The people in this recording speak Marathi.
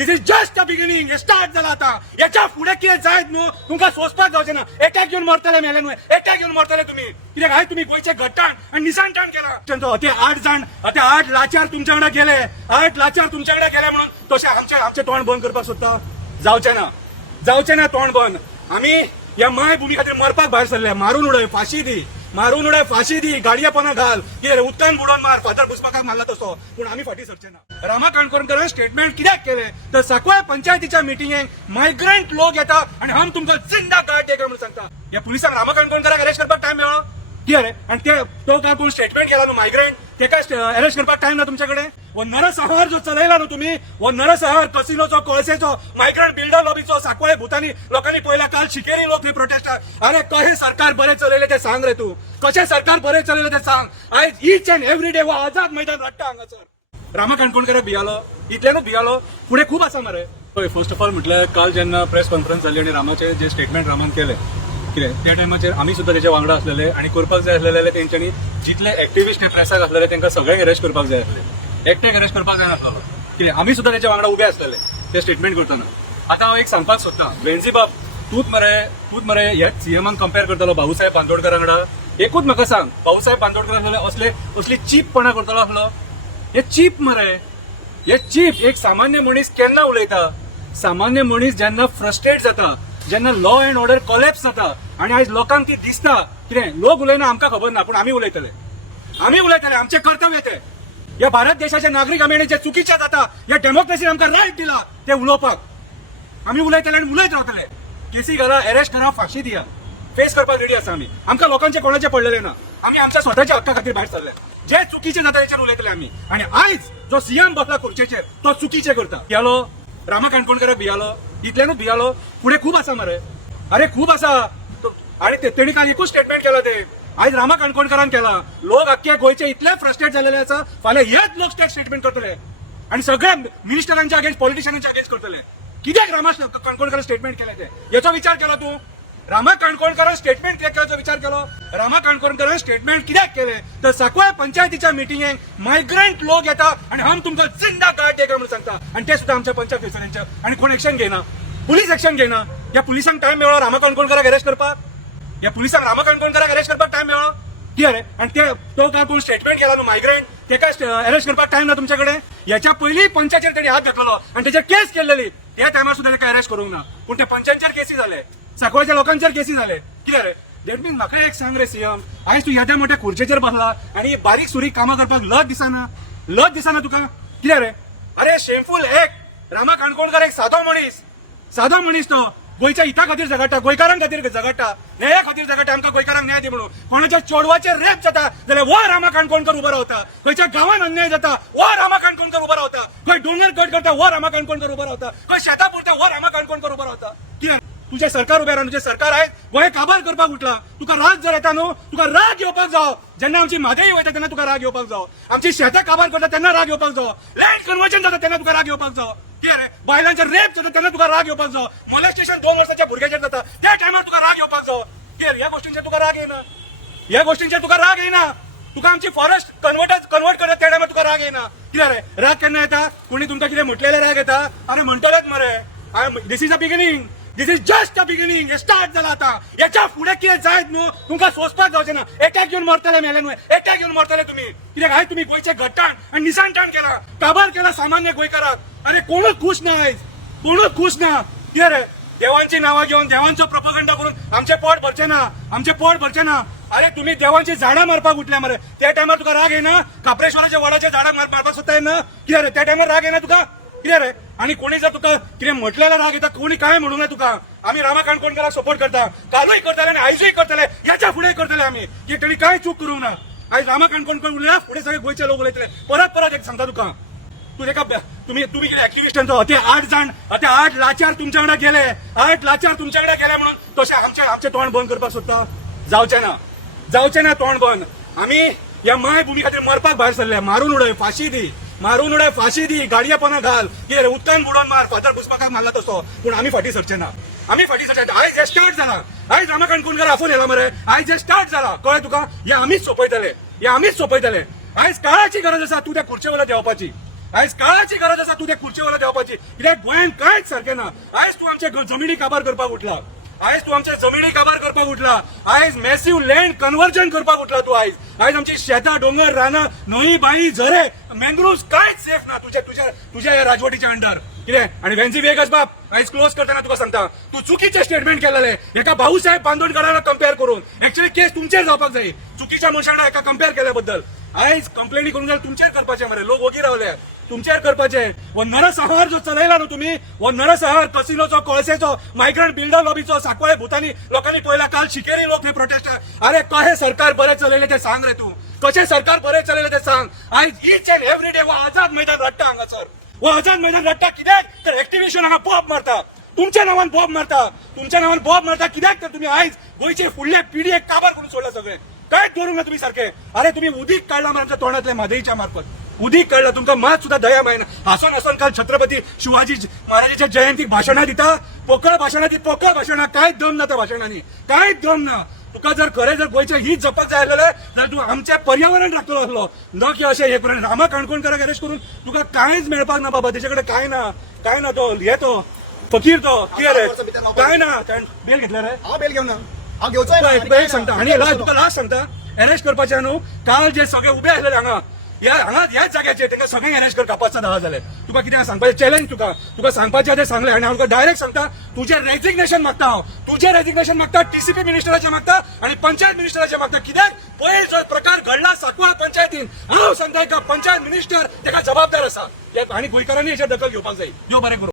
This is just the beginning. Start झाला आता. याच्या पुढे किती जायत न्हू तुमका सोसपाक जावचे ना. एटॅक घेऊन मरतले मेले न्हू. एटॅक घेऊन मरतले तुम्ही कित्याक हाय तुम्ही गोयचे घट्टाण आणि निसांटाण केला. ते 8 जण ते 8 लाचार तुमच्याकडे गेले. 8 लाचार तुमच्याकडे गेले म्हणून तसे आमचे तोंड बंद करपाक सोदता. जावचे ना तोंड बंद. आम्ही या मायभूमी खातीर मरपाक भायर सरले. मारून उडय फाशी दी गाडयेपणां घाल कितें उदकान बुडोवन मार. फातर घुसपाकाक मारला तसो पूण आमी फाटी सरचे ना. रामा काणकोणकरान स्टेटमेंट कित्याक केले तर सकयल पंचायतीच्या मिटिंगेक मायग्रंट लोक येता आणि हम तुमकां जिंदा गाड देगा म्हणून सांगता. ह्या पुलिसांक रामा काणकोणकराक अरेस्ट करपाक टायम मेळ्ळो कितें रे. आणि तो काय कोण स्टेटमेंट केला न्हू मायग्रंट तेका अरेस्ट करपाक टायम ना तुमच्याकडे. वो नरसंहार जो चलयला न्हू तुम्ही वो नरसंहार कसिनोचो कोळसेचो मायग्रंट बिल्डर लॉबीचो सांकवाळे भूतानी लोकांनी पळयला. काल शिकेरी लोक ही प्रोटेस्ट. अरे कशें सरकार बरें चलयलें ते सांग रे तू. कशें सरकार बरें चलयलें ते सांग. आयज ईच अँड एवरी डे वो आझाद मैदान रडटा हांगासर. रामा काणकोणकर भियालो इतल्यानूच भियालो फुडें खूब आसा मरे. फर्स्ट ऑफ ऑल म्हटल्यार काल जेन्ना प्रेस कॉन्फरन्स जाली आणि रामाचे जे स्टेटमेंट रामान केले कितें त्या टायमाचेर आमी सुद्दां तेच्या वांगडा आसलेले आणि करपाक जाय आसलेले तेंच्यांनी जितले एक्टिविस्ट प्रेसाक आसलेले तांकां सगळ्यांक अरेस्ट करपाक जाय आसले. एकट्याक अरेस्ट करपाक जाय नासलो कितें आमी सुद्दां तेच्या वांगडा उबे आसलेले ते स्टेटमेंट करतना. आतां हांव एक सांगपाक सोदतां वेंझी बाब तूच मरे ह्याच सीएमान कंपेर करतालो भाऊसाहेब बांदोडकरा वांगडा. एकूच म्हाका सांग भाऊसाहेब बांदोडकर आसलेले असली चीपपणा करतालो आसलो. हे चीप मरे हे चीप. एक सामान्य मनीस केन्ना उलयता. सामान्य मनीस जेन्ना फ्रस्ट्रेट जाता जेन्ना लॉ अँड ऑर्डर कोलॅप्स जाता आणि आयज लोकांक ती दिसता कितें लोक उलयना आमकां खबर ना पूण आमी उलयतले आमचे कर्तव्य ते. या भारत देशाचे नागरीक आमी जे चुकीचे जाता या डेमोक्रेसीन आमकां रायट दिला ते उलोवपाक आमी उलयतले आनी उलयत रावतले. केसी घाला अरेस्ट करा फाशी दिया फेस करपाक रेडी आसा आमी. आमकां लोकांचे कोणाचे पडलेले ना. आमी आमच्या स्वताच्या हक्का खातीर भायर सरले. जे चुकीचे जाता तेचेर उलयतले आमी. आणि आयज जो सीएम बसला खुर्चेचेर तो चुकीचे करता. भियालो रामा काणकोणकर भियालो इतल्यानूच भियालो फुडें खूब आसा मरे. अरे खूब आसा. आणि तेणी काल एकूच स्टेटमेंट केला ते आयज रामा काणकोणकरान केला. लोक अख्खे गोंयचे इतले फ्रस्ट्रेट झालेले आसा फाल्यां हेच लोक स्टेटमेंट करतले आणि सगळ्या मिनिस्टरांच्या अगेन्स्ट पॉलिटिशियनांच्या अगेन्स्ट करतले. कित्याक रामा काणकोणकर स्टेटमेंट केले ते याचो विचार केला तू. रामा काणकोणकरान स्टेटमेंट कित्याक केल्याचो विचार केलो. रामा काणकोणकरान स्टेटमेंट कित्याक केले तर सकयल पंचायतीच्या मिटिंगेक मायग्रंट लोक येता आणि हम तुमकां जिंदा गाड देगा म्हणून सांगता. आणि ते सुद्दां आमच्या पंचायत सदस्यांच्या आणि कोण एक्शन घेना. पुलीस एक्शन घेना. या पुलिसांक टायम मेळ्ळो रामा काणकोणकराक अरेस्ट करपाक. या पुलिसांक रामा काणकोणकराक अरेस्ट करपाक टायम मेळ्ळो कितें रे. आणि तो काय कोण स्टेटमेंट केला न्हू मायग्रंट तेका अरेस्ट करपाक टायम ना तुमच्याकडे. याच्या पयलीं पंचाचेर तेणी हात घातलेलो आणि तेचेर केस केलेली. त्या टायमार सुद्दां तेका अरेस्ट करूंक ना पूण ते पंचांचेर केसी जाले सांकवाळच्या लोकांचेर केसी जाले. कितें रे दॅट मीन्स म्हाका एक सांग रे सीएम आयज तू ह्या मोठ्या खुर्चेचेर बसला आणि बारीक सुरीक कामां करपाक लज दिसना तुका. कितें रे. अरे शेमफूल. एक रामा काणकोणकर एक सादो मनीस तो गोयच्या हिता खातीर झगडटा गोंयकारां खातीर झगडटा न्याया खातीर झगडटा. आमकां गोंयकारांक न्याय दी म्हणून. कोणाच्या चोडवाचेर रेप जाता जाल्यार वो रामा काणकोणकर उबो रावता. खंयच्या गांवांत अन्याय जाता वो रामा काणकोणकर उबो रावता. खंय डोंगर कट करता वो रामा काणकोणकर उबो रावता. खंय शेतां पुरता वो रामा काणकोणकर उबो रावता. कित्याक तुझे सरकार उबे रावन तुझे सरकार आहे गोंय काबार करपाक उठला. तुका राग जर येता न्हू तुका राग येवपाक जावो. जेन्ना आमची म्हादई वयता तेन्ना तुका राग येवपाक जावो. आमची शेतां काबार करता तेन्ना राग येवपाक जावो. लँड कन्वर्जन जाता तेन्ना तुका राग येवपाक जावो. कितें रे बायलांचे रेप जाता तेन्ना तुका राग येवपाक जावो. मोलेस्टेशन 2 वर्साच्या भुरग्याचेर जाता त्या टायमार तुका राग येवपाक जावो. कितें ह्या गोष्टींचेर तुका राग येना. तुका आमची फॉरेस्ट कन्वर्ट करता त्या टायमार तुका राग येना. कितें रे राग केन्ना येता. कोणी तुमकां कितें म्हटलेले राग येता. अरे म्हणटलेच मरे this is a beginning. This is just the beginning. Start झाला आता. याच्या पुढे कितें जायत न्हू तुमकां सोसपाक जावचे ना. एटॅक घेऊन मरतले मेले न्हू. एटॅक घेऊन मरतले तुम्ही कित्याक हाय तुम्ही गोंयचे घट्टाण आणि निसांटाण केला. काबार केला सामान्य गोंयकाराक. अरे कोणूच खुश ना आयज. कोणूच ना. कितें रे देवांची नावां घेवन देवांचो प्रोपगंडा करून आमचे पोट भरचे ना. अरे तुम्ही देवांची झाडां मारपाक उठल्या मरे. त्या टायमार तुका राग येना. काप्रेश्वराच्या वडाच्या झाडांक मारपाक सोदता येना. कितें रे त्या टायमार राग येना तुका. कितें रे आणि कोणी जर तुका कितें म्हटलेला राग येता कोणी काय म्हणू ना तुका. आम्ही रामा काणकोणकराक सपोर्ट करता. कालूय करतले आणि आयजूय करतले याच्या फुडें करतले आमी. की तेणी काय चूक करूंक ना. आयज रामा काणकोणकर उलयला फुडें सगळे गोंयचे लोक उलयतले. परत एक सांगता तुका तू तेका तुम्ही कितें एक्टिविस्टांचो ते 8 लाचार तुमच्याकडे गेले. 8 लाचार तुमच्याकडे गेले म्हणून तसे आमचे तोंड बंद करपाक सोदता. जावचे ना तोंड बंद. आमी या मायभूमी खातीर मरपाक भायर सरले. मारून उडय फाशी दी गाडयेपणां घाल कितें उदकान बुडोवन मार. फातर घुसपाकाक मारला तसो पूण आमी फाटी सरचे ना. आयज हे स्टार्ट जाला. आयज रामा काणकोणकर आफून येला मरे. आयज हे स्टार्ट जाला कळ्ळें तुका. हे आमीच सोपयतले. आयज काळाची गरज आसा तू त्या खुर्चे वयल्यार देंवपाची. आयज काळाची गरज आसा तू त्या खुर्चेवाला देवपाची कित्याक गोंयान कांयच सारखें ना आयज तू आमचे जमिनी काबार करपाक उठला आयज तू आमच्या जमिनी काबार करपाक उठला आयज मॅसिव्ह लँड कन्वर्जन करपाक उठला तू आयज आमची शेतां डोंगर रानां न्हंय बाई झरे मँग्रोव्स कांयच सेफ ना तुझ्या ह्या राजवटीच्या अंडर कितें आनी वेन्सी वेगस बाप आयज क्लोज करतना तुका सांगता तू चुकीचे स्टेटमेंट केलेले एका भाऊसाहेब बांदोडकरांना कंपेअर करून एक्चुअली केस तुमचेर जावपाक जाय चुकीच्या मनशांना एका कंपेअर केल्या बद्दल आयज कंप्लेनी करून जाल्यार तुमचेर करपाचें मरे लोक ओगी रावले तुमचेर करपाचे हो नरसंहार जो चलयला न्हू तुम्ही हो नरसंहार कसिनोचो कोळसेचो मायग्रंट बिल्डर लॉबीचो सांकवाळे भूतानी लोकांनी पळयला काल शिकेरी लोक हे प्रोटेस्ट अरे कशें सरकार बरें चलयले ते सांग रे तू कशें सरकार बरें चलयले ते सांग आयज ईच अँड एवरी डे हो आझाद मैदान रडटा हांगासर हो आझाद मैदान रडटा कित्याक तर एक्टिव्हिशन हांगा बॉब मारता तुमच्या नांवान बॉब मारता कित्याक तर तुम्ही आयज गोंयचे फुडले पिढयेक काबार करून सोडला सगळे कांयच दवरूंक ना तुम्ही सारखे अरे तुम्ही उदीक काढला मरे आमच्या तोंडातले म्हादईच्या मार्फत उदीक काढला तुमकां मात सुद्धा दया मेळना हांसून काल छत्रपती शिवाजी महाराजांच्या जयंतीक भाशणां दिता पोकळ भाशणां कांयच दम ना त्या भाशणांनी कांयच दम ना तुका जर खरें जर गोंयचे हीच जपक जाय आसलेले जाल्यार तूं आमचें पर्यावरण राखतलो असलो न की अशें हे रामा काणकोणकाराक अरेस्ट करून तुका कांयच मेळपाक ना बाबा तेचे कडेन काय ना तो हे तो फकीर तो कितें रे काय ना बेल घेतला रे हांव बेल घेवना हांव घेवचोय एक सांगता आणि तुका लास्ट सांगता अरेस्ट करपाचे न्हू काल जे सगळे उबे आसलेले हांगा ह्याच जाग्याचेर तांकां सगळ्यांक अरेस्ट करता 5-6 जाले तुका कितें सांगपाचें चॅलेंज तुका सांगपाचें ते सांगलें आनी हांव तुका डायरेक्ट सांगता तुजें रेजिग्नेशन मागता हांव टीसीपी मिनिस्टराचें मागता आनी पंचायत मिनिस्टराचें मागता कित्याक पयर जो प्रकार घडला सांकवाळ पंचायतीन हांव सांगता एका पंचायत मिनिस्टर ताका जबाबदार आसा आनी गोंयकारांनी हेचेर दखल घेवपाक जाय देव बरें करूं